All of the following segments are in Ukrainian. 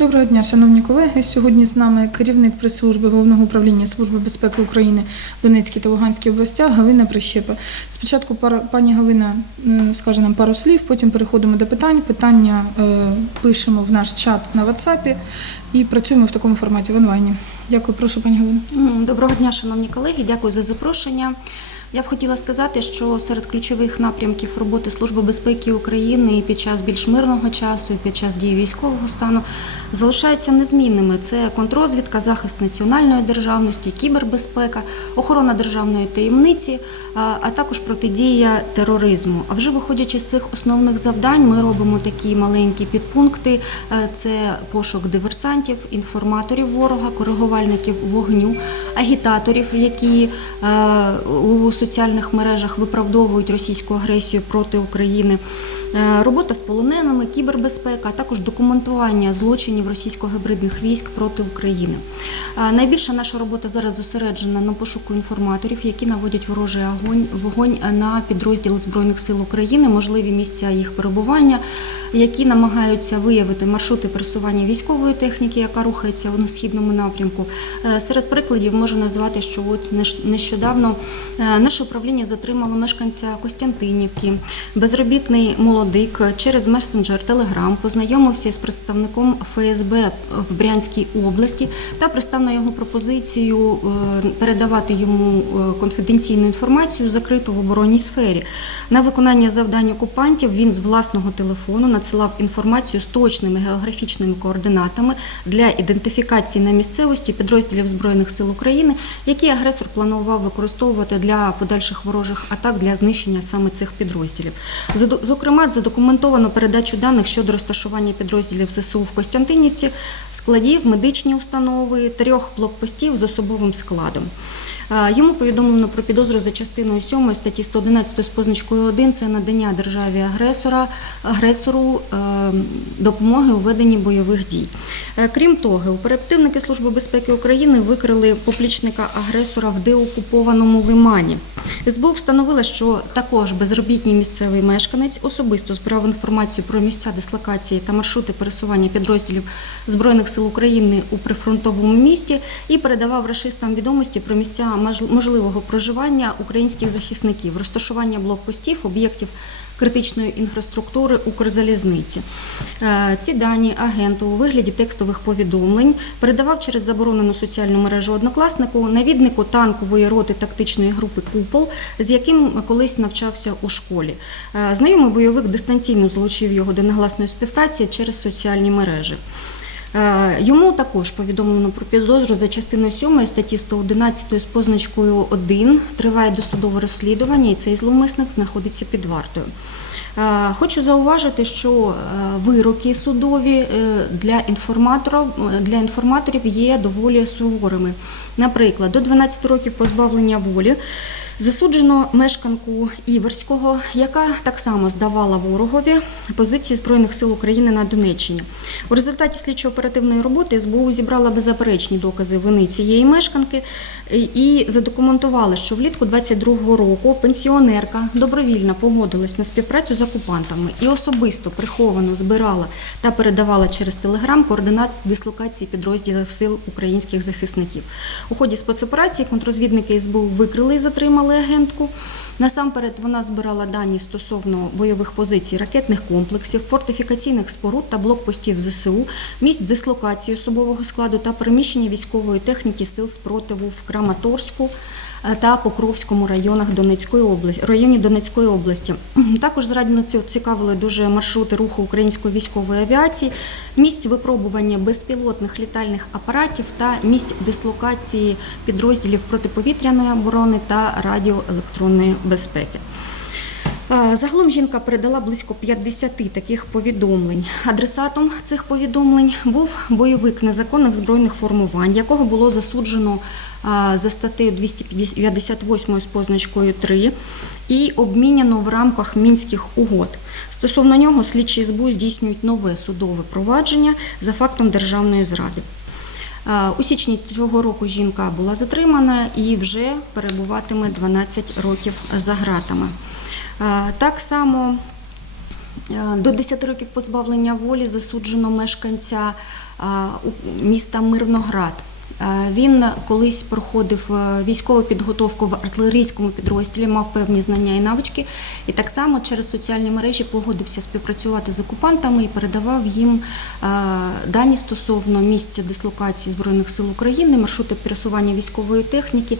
Доброго дня, шановні колеги. Сьогодні з нами керівник прес-служби Головного управління Служби безпеки України в Донецькій та Луганській областях Галина Прищепа. Спочатку пані Галина скаже нам пару слів, потім переходимо до питань. Питання е, пишемо в наш чат на WhatsApp і працюємо в такому форматі в онлайні. Дякую, прошу, пані Галина. Доброго дня, шановні колеги. Дякую за запрошення. Я б хотіла сказати, що серед ключових напрямків роботи Служби безпеки України і під час більш мирного часу, і під час дії військового стану залишаються незмінними. Це контррозвідка, захист національної державності, кібербезпека, охорона державної таємниці, а також протидія тероризму. А вже виходячи з цих основних завдань, ми робимо такі маленькі підпункти: це пошук диверсантів, інформаторів ворога, коригувальників вогню, агітаторів, які у соціальних мережах виправдовують російську агресію проти України. Е, Робота з полоненими, кібербезпека, а також документування злочинів російсько-гібридних військ проти України. Е, Найбільша наша робота зараз зосереджена на пошуку інформаторів, які наводять ворожий огонь, вогонь на підрозділи Збройних сил України, можливі місця їх перебування, які намагаються виявити маршрути пересування військової техніки, яка рухається у східному напрямку. Е, Серед прикладів можу назвати, що от нещодавно наше управління затримало мешканця Костянтинівки, безробітний молодик через месенджер Телеграм познайомився з представником ФСБ в Брянській області та пристав на його пропозицію е, передавати йому е, конфіденційну інформацію закриту в оборонній сфері. На виконання завдань окупантів він з власного телефону надсилав інформацію з точними географічними координатами для ідентифікації на місцевості підрозділів Збройних сил України, які агресор планував використовувати для подальших ворожих атак для знищення саме цих підрозділів. Задо- Зокрема, задокументовано передачу даних щодо розташування підрозділів ЗСУ в Костянтинівці, складів, медичні установи, трьох блокпостів з особовим складом. Е, Йому повідомлено про підозру за частиною 7 статті 111 з позначкою 1 – це надання державі агресора агресору е, допомоги у веденні бойових дій. Е, Крім того, оперативники Служби безпеки України викрили поплічника агресора в деокупованому лимані. СБУ встановила, що також безробітній місцевий мешканець особисто збирав інформацію про місця дислокації та маршрути пересування підрозділів Збройних сил України у прифронтовому місті і передавав рашистам відомості про місця можливого проживання українських захисників, розташування блокпостів, об'єктів критичної інфраструктури Укрзалізниці. Е, Ці дані агенту у вигляді текстових повідомлень передавав через заборонену соціальну мережу однокласнику, навіднику танкової роти тактичної групи Купол, з яким колись навчався у школі. Е, Знайомий бойовик дистанційно залучив його до негласної співпраці через соціальні мережі. Е, Йому також повідомлено про підозру за частиною 7 статті 111 з позначкою 1. Триває досудове розслідування, і цей зловмисник знаходиться під вартою. Е, Хочу зауважити, що е, вироки судові для для інформаторів є доволі суворими. Наприклад, до 12 років позбавлення волі засуджено мешканку Іверського, яка так само здавала ворогові позиції Збройних сил України на Донеччині. У результаті слідчо-оперативної роботи СБУ зібрала беззаперечні докази вини цієї мешканки і задокументувала, що влітку 22-го року пенсіонерка добровільно погодилась на співпрацю з окупантами і особисто приховано збирала та передавала через телеграм координат дислокації підрозділів сил українських захисників. У ході спецоперації контрозвідники СБУ викрили і затримали агентку. Насамперед вона збирала дані стосовно бойових позицій ракетних комплексів, фортифікаційних споруд та блокпостів ЗСУ, місць дислокації особового складу та переміщення військової техніки сил спротиву в Краматорську е, та Покровському районах Донецької області, районі Донецької області. Також зрадно цього цікавили дуже маршрути руху української військової авіації, місць випробування безпілотних літальних апаратів та місць дислокації підрозділів протиповітряної оборони та радіоелектронної безпеки. Загалом жінка передала близько 50 таких повідомлень. Адресатом цих повідомлень був бойовик незаконних збройних формувань, якого було засуджено за статтею 258 з позначкою 3 і обміняно в рамках мінських угод. Стосовно нього слідчі СБУ здійснюють нове судове провадження за фактом державної зради. Е, У січні цього року жінка була затримана і вже перебуватиме 12 років за ґратами. Е, Так само Е, До 10 років позбавлення волі засуджено мешканця міста Мирноград. Е, Він колись проходив е, військову підготовку в артилерійському підрозділі, мав певні знання і навички, і так само через соціальні мережі погодився співпрацювати з окупантами і передавав їм е, дані стосовно місця дислокації Збройних сил України, маршрути пересування військової техніки,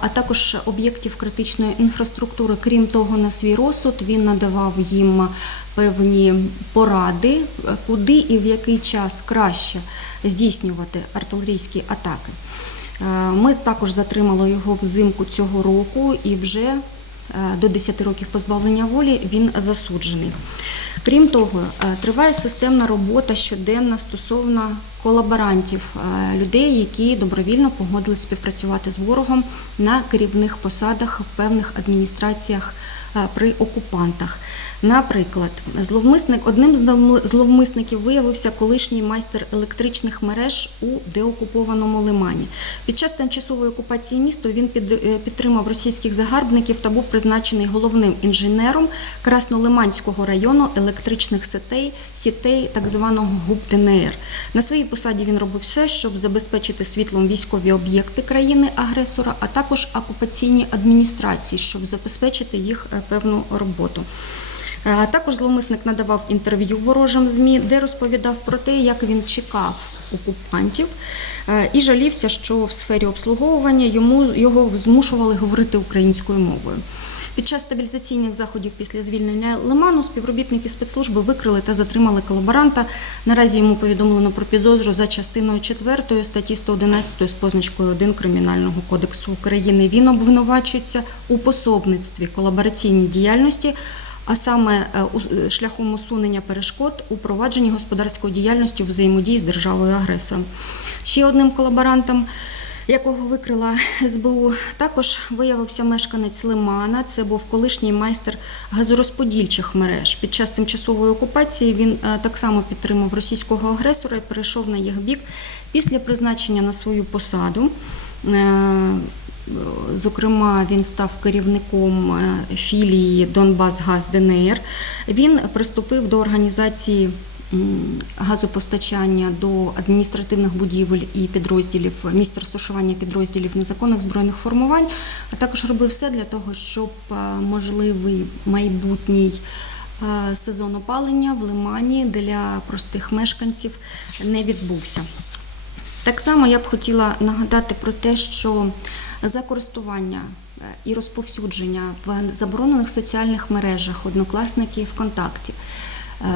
а також об'єктів критичної інфраструктури. Крім того, на свій розсуд він надавав їм певні поради, куди і в який час краще здійснювати артилерійські атаки. Е, Ми також затримали його взимку цього року і вже е, до 10 років позбавлення волі він засуджений. Крім того, е, триває системна робота щоденна стосовно колаборантів, е, людей, які добровільно погодились співпрацювати з ворогом на керівних посадах в певних адміністраціях е, при окупантах. Наприклад, зловмисник одним з зловмисників виявився колишній майстер електричних мереж у деокупованому лимані. Під час тимчасової окупації міста він підтримав російських загарбників та був призначений головним інженером Краснолиманського району електричних сетей, сітей так званого ГУП ДНР. На своїй посаді він робив все, щоб забезпечити світлом військові об'єкти країни-агресора, а також окупаційні адміністрації, щоб забезпечити їх е, певну роботу. Е, Також зловмисник надавав інтерв'ю ворожим ЗМІ, де розповідав про те, як він чекав окупантів е, і жалівся, що в сфері обслуговування йому його змушували говорити українською мовою. Під час стабілізаційних заходів після звільнення Лиману співробітники спецслужби викрили та затримали колаборанта. Наразі йому повідомлено про підозру за частиною 4 статті 111 з позначкою 1 Кримінального кодексу України. Він обвинувачується у пособництві колабораційній діяльності, а саме е, у- шляхом усунення перешкод у провадженні господарської діяльності взаємодії з державою агресором. Ще одним колаборантом, якого викрила СБУ, також виявився мешканець Лимана. Це був колишній майстер газорозподільчих мереж. Під час тимчасової окупації він е, так само підтримав російського агресора і перейшов на їх бік після призначення на свою посаду. Е, Зокрема, він став керівником е, філії Донбасгаз ДНР. Він приступив до організації газопостачання до адміністративних будівель і підрозділів місць розташування підрозділів незаконних збройних формувань, а також робив все для того, щоб е, можливий майбутній е, сезон опалення в Лимані для простих мешканців не відбувся. Так само я б хотіла нагадати про те, що за користування е, і розповсюдження в заборонених соціальних мережах однокласники ВКонтакті. Е,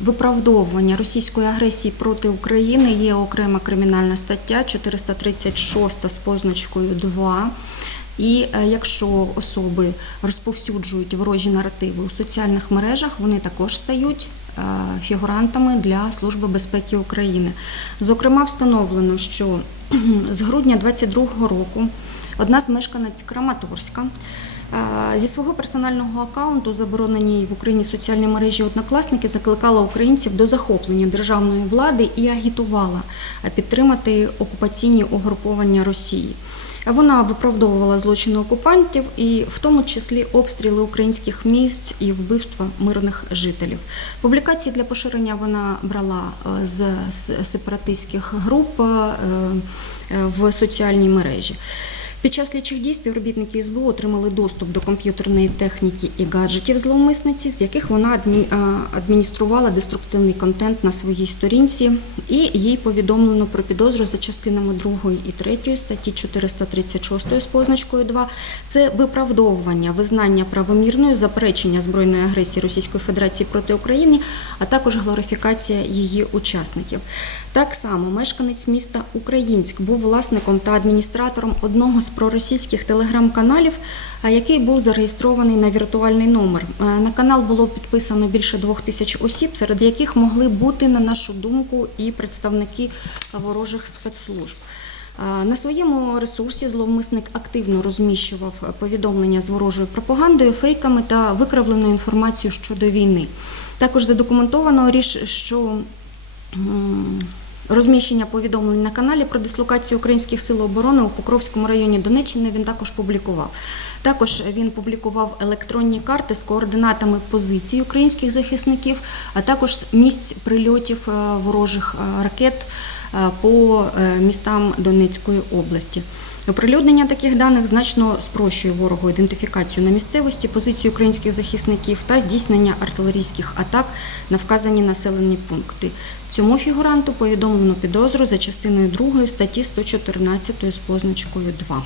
Виправдовування російської агресії проти України є окрема кримінальна стаття 436 з позначкою 2. І е, якщо особи розповсюджують ворожі наративи у соціальних мережах, вони також стають е, фігурантами для Служби безпеки України. Зокрема, встановлено, що з грудня 2022 року одна з мешканець Краматорська зі свого персонального аккаунту, забороненій в Україні соціальній мережі однокласники, закликала українців до захоплення державної влади і агітувала підтримати окупаційні угруповання Росії. Вона виправдовувала злочини окупантів і в тому числі обстріли українських місць і вбивства мирних жителів. Публікації для поширення вона брала е, з сепаратистських груп е, е, в соціальній мережі. Під час слідчих дій співробітники СБУ отримали доступ до комп'ютерної техніки і гаджетів зловмисниці, з яких вона адмініструвала деструктивний контент на своїй сторінці, і їй повідомлено про підозру за частинами 2 і 3 статті 436 з позначкою 2. Це виправдовування, визнання правомірною, заперечення збройної агресії Російської Федерації проти України, а також глорифікація її учасників. Так само мешканець міста Українськ був власником та адміністратором одного з проросійських телеграм-каналів, який був зареєстрований на віртуальний номер. На канал було підписано більше двох тисяч осіб, серед яких могли бути, на нашу думку, і представники ворожих спецслужб. На своєму ресурсі зловмисник активно розміщував повідомлення з ворожою пропагандою, фейками та викривленою інформацією щодо війни. Також задокументовано що розміщення повідомлень на каналі про дислокацію українських сил оборони у Покровському районі Донеччини він також публікував. Також він публікував електронні карти з координатами позицій українських захисників, а також місць прильотів е, ворожих е, ракет е, по містам Донецької області. Оприлюднення таких даних значно спрощує ворогу ідентифікацію на місцевості, позицію українських захисників та здійснення артилерійських атак на вказані населені пункти. Цьому фігуранту повідомлено підозру за частиною 2 статті 114 з позначкою 2.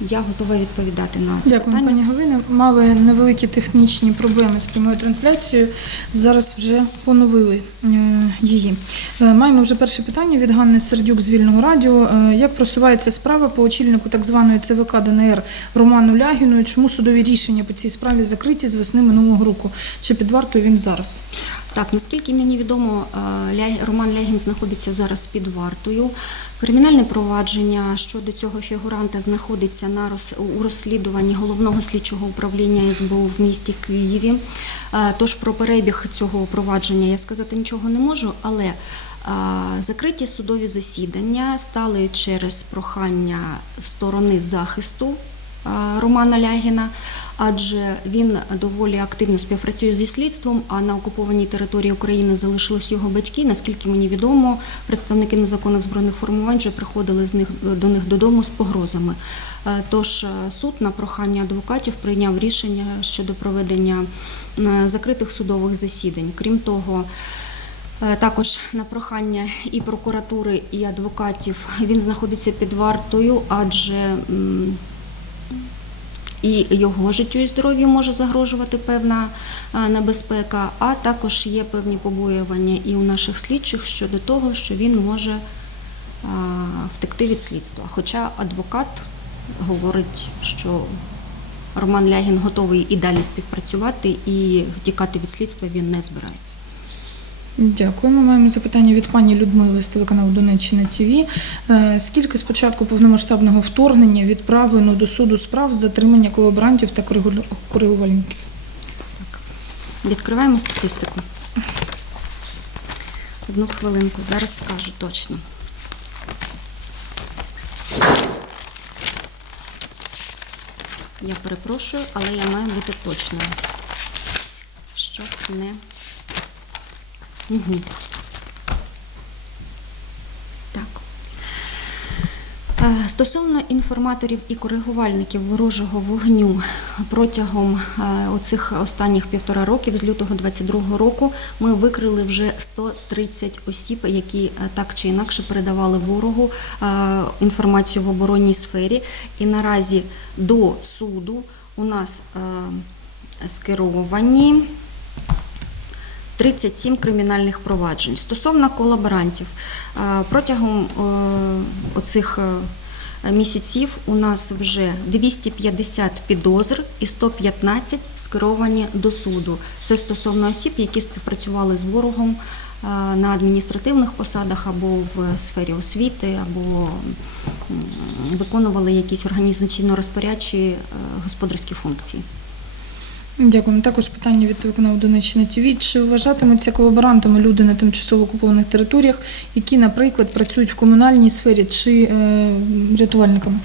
Я готова відповідати на Дякую, запитання. пані Галина. Мали невеликі технічні проблеми з прямою трансляцією. Зараз вже поновили е, її. Е, Маємо вже перше питання від Ганни Сердюк з Вільного радіо. Е, Як просувається справа по очільнику так званої ЦВК ДНР Роману Лягіну? І Чому судові рішення по цій справі закриті з весни минулого року? Чи під вартою він зараз? Так, наскільки мені відомо, Роман Лягін знаходиться зараз під вартою. Кримінальне провадження щодо цього фігуранта знаходиться на у розслідуванні головного слідчого управління СБУ в місті Києві. Е, Тож про перебіг цього провадження я сказати нічого не можу, але закриті судові засідання стали через прохання сторони захисту Романа Лягіна, адже він доволі активно співпрацює зі слідством, а на окупованій території України залишились його батьки. Наскільки мені відомо, представники незаконних збройних формувань вже приходили з них до них додому з погрозами. Е, Тож е, суд на прохання адвокатів прийняв рішення щодо проведення е, закритих судових засідань. Крім того, Е, Також на прохання і прокуратури, і адвокатів він знаходиться під вартою, адже і його життю і здоров'ю може загрожувати певна е, небезпека, а також є певні побоювання і у наших слідчих щодо того, що він може е, втекти від слідства. Хоча адвокат говорить, що Роман Лягін готовий і далі співпрацювати, і втікати від слідства він не збирається. Дякуємо. Маємо запитання від пані Людмили з телеканалу Донеччина ТВ. Е, Скільки з початку повномасштабного вторгнення відправлено до суду справ з затримання колаборантів та коригу- коригувальників? Відкриваємо статистику. Одну хвилинку, зараз скажу точно. Я перепрошую, але я маю бути точною. Щоб не. Угу. Так. Е, Стосовно інформаторів і коригувальників ворожого вогню протягом е, оцих останніх півтора років з лютого 22 року ми викрили вже 130 осіб, які е, так чи інакше передавали ворогу інформацію в оборонній сфері. І наразі до суду у нас скеровані 37 кримінальних проваджень. Стосовно колаборантів, е, протягом е, оцих е, місяців у нас вже 250 підозр і 115 скеровані до суду. Це стосовно осіб, які співпрацювали з ворогом на адміністративних посадах або в сфері освіти, або виконували якісь організаційно-розпорядчі господарські функції. Дякуємо. Також питання від виконав Донеччини ТВ. Чи вважатимуться колаборантами люди на тимчасово окупованих територіях, які, наприклад, працюють в комунальній сфері чи е, рятувальниками?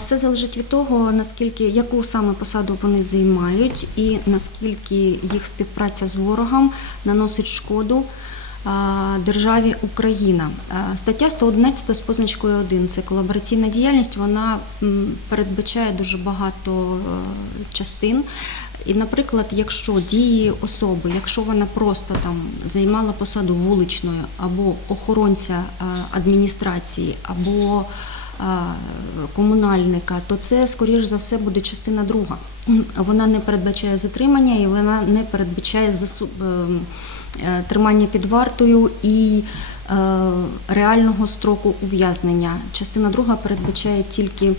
Все залежить від того, наскільки яку саме посаду вони займають, і наскільки їх співпраця з ворогом наносить шкоду державі Україна. А, Стаття 111 з позначкою 1 – це колабораційна діяльність. Вона передбачає дуже багато е, частин. І, наприклад, якщо дії особи, якщо вона просто там займала посаду вуличної або охоронця е, адміністрації, або комунальника, то це, скоріш за все, буде частина друга. Вона не передбачає затримання і вона не передбачає засу- ем, е, тримання під вартою і е, реального строку ув'язнення. Частина друга передбачає тільки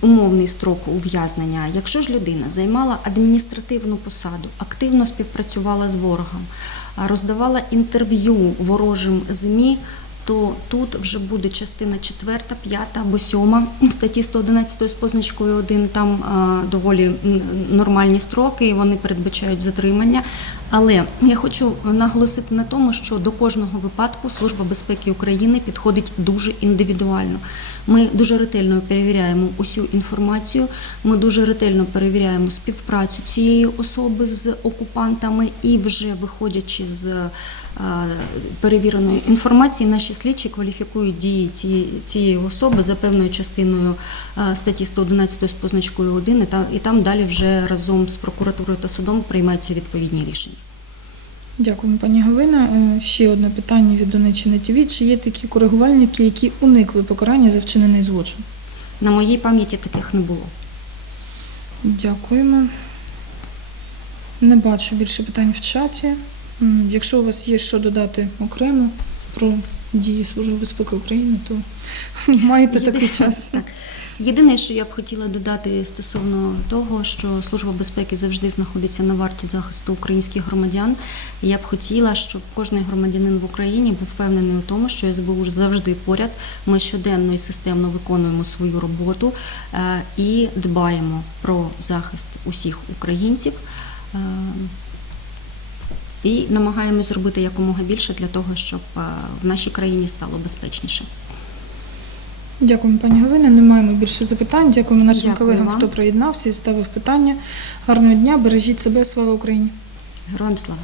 умовний строк ув'язнення. Якщо ж людина займала адміністративну посаду, активно співпрацювала з ворогом, роздавала інтерв'ю ворожим ЗМІ, то тут вже буде частина 4, 5 або 7 статті 111 з позначкою 1, там доволі нормальні строки, і вони передбачають затримання. Але я хочу наголосити на тому, що до кожного випадку Служба безпеки України підходить дуже індивідуально. Ми дуже ретельно перевіряємо усю інформацію. Ми дуже ретельно перевіряємо співпрацю цієї особи з окупантами, і вже виходячи з е, перевіреної інформації, наші слідчі кваліфікують дії цієї, особи за певною частиною е, статті 111 з позначкою 1, там, і там далі вже разом з прокуратурою та судом приймаються відповідні рішення. Дякуємо, пані Галина. Е, Ще одне питання від Донеччини ТВ. Чи є такі коригувальники, які уникли покарання за вчинений злочин? На моїй пам'яті таких не було. Дякуємо. Не бачу більше питань в чаті. Якщо у вас є що додати окремо про дії Служби безпеки України, то маєте Єди- такий час. Так. Єдине, що я б хотіла додати стосовно того, що Служба безпеки завжди знаходиться на варті захисту українських громадян. Я б хотіла, щоб кожен громадянин в Україні був впевнений у тому, що СБУ завжди поряд. Ми щоденно і системно виконуємо свою роботу е, і дбаємо про захист усіх українців. Е, І намагаємось зробити якомога більше для того, щоб е, в нашій країні стало безпечніше. Дякуємо, пані Галина. Не маємо більше запитань. Дякуємо нашим Дякую колегам, вам. хто приєднався і ставив питання. Гарного дня, бережіть себе, слава Україні! Героям слава!